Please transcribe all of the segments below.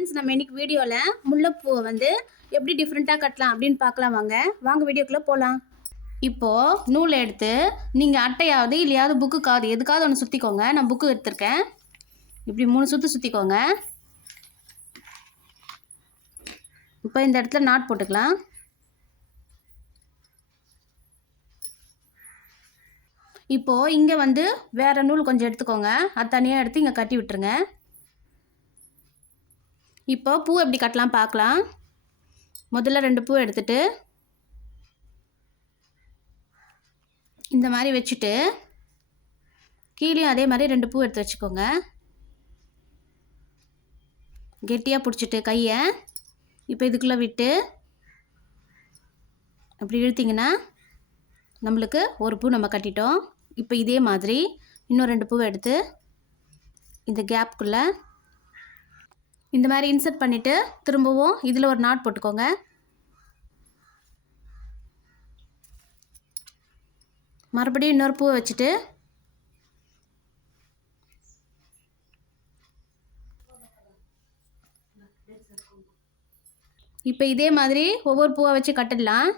Friends, நம்ம இன்னைக்கு வீடியோவில் முல்லைப்பூவை வந்து எப்படி டிஃப்ரெண்ட்டாக கட்டலாம் அப்படின்னு பார்க்கலாம். வாங்க வீடியோக்குள்ளே போகலாம். இப்போது நூலை எடுத்து நீங்கள் அட்டையாவது இல்லையாவது புக்குக்காவது எதுக்காவது ஒன்று சுற்றிக்கோங்க. நான் புக்கு எடுத்திருக்கேன். இப்படி 3 சுற்று சுற்றிக்கோங்க. இப்போ இந்த இடத்துல நாட் போட்டுக்கலாம். இப்போது இங்கே வந்து வேறு நூல் கொஞ்சம் எடுத்துக்கோங்க. அது தனியாக எடுத்து இங்கே கட்டி விட்டுருங்க. இப்போ பூ எப்படி கட்டலாம் பார்க்கலாம். முதல்ல 2 பூ எடுத்துட்டு இந்த மாதிரி வச்சுட்டு கீழேயும் அதே மாதிரி 2 பூ எடுத்து வச்சுக்கோங்க. கெட்டியாக பிடிச்சிட்டு கையை இப்போ இதுக்குள்ளே விட்டு அப்படி இழுத்திங்கன்னா நம்மளுக்கு ஒரு பூ நம்ம கட்டிட்டோம். இப்போ இதே மாதிரி இன்னும் 2 பூவை எடுத்து இந்த கேப்புக்குள்ளே இந்த மாதிரி இன்சர்ட் பண்ணிவிட்டு திரும்பவும் இதில் ஒரு நாட் போட்டுக்கோங்க. மறுபடியும் இன்னொரு பூவை வச்சுட்டு இப்போ இதே மாதிரி ஒவ்வொரு பூவை வச்சு கட்டிடலாம்.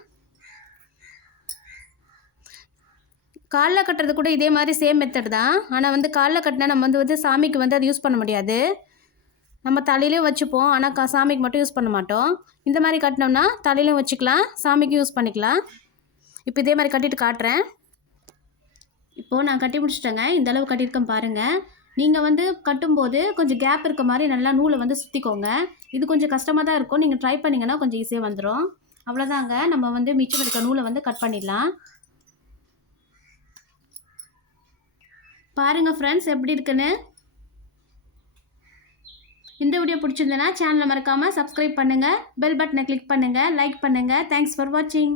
காலில் கட்டுறது கூட இதே மாதிரி சேம் மெத்தட் தான். ஆனால் வந்து காலில் கட்டினா நம்ம வந்து சாமிக்கு வந்து அது யூஸ் பண்ண முடியாது. நம்ம தலையிலையும் வச்சுப்போம், ஆனால் சாமிக்கு மட்டும் யூஸ் பண்ண மாட்டோம். இந்த மாதிரி கட்டினோம்னா தலையிலையும் வச்சுக்கலாம், சாமிக்கும் யூஸ் பண்ணிக்கலாம். இப்போ இதே மாதிரி கட்டிட்டு காட்டுறேன். இப்போது நான் கட்டி முடிச்சிட்டேங்க. இந்த அளவு கட்டியிருக்கேன் பாருங்கள். நீங்கள் வந்து கட்டும்போது கொஞ்சம் கேப் இருக்க மாதிரி நல்லா நூலை வந்து சுற்றிக்கோங்க. இது கொஞ்சம் கஷ்டமாக தான் இருக்கும். நீங்கள் ட்ரை பண்ணிங்கன்னா கொஞ்சம் ஈஸியாக வந்துடும். அவ்வளோதாங்க. நம்ம வந்து மிச்சம் இருக்க நூலை வந்து கட் பண்ணிடலாம். பாருங்கள் ஃப்ரெண்ட்ஸ் எப்படி இருக்குன்னு. இந்த வீடியோ பிடிச்சிருந்தேன்னா சேனலை மறக்காமல் சப்ஸ்கிரைப் பண்ணுங்கள், பெல் பட்டனை கிளிக் பண்ணுங்கள், லைக் பண்ணுங்கள். தேங்க்ஸ் ஃபார் வாட்சிங்.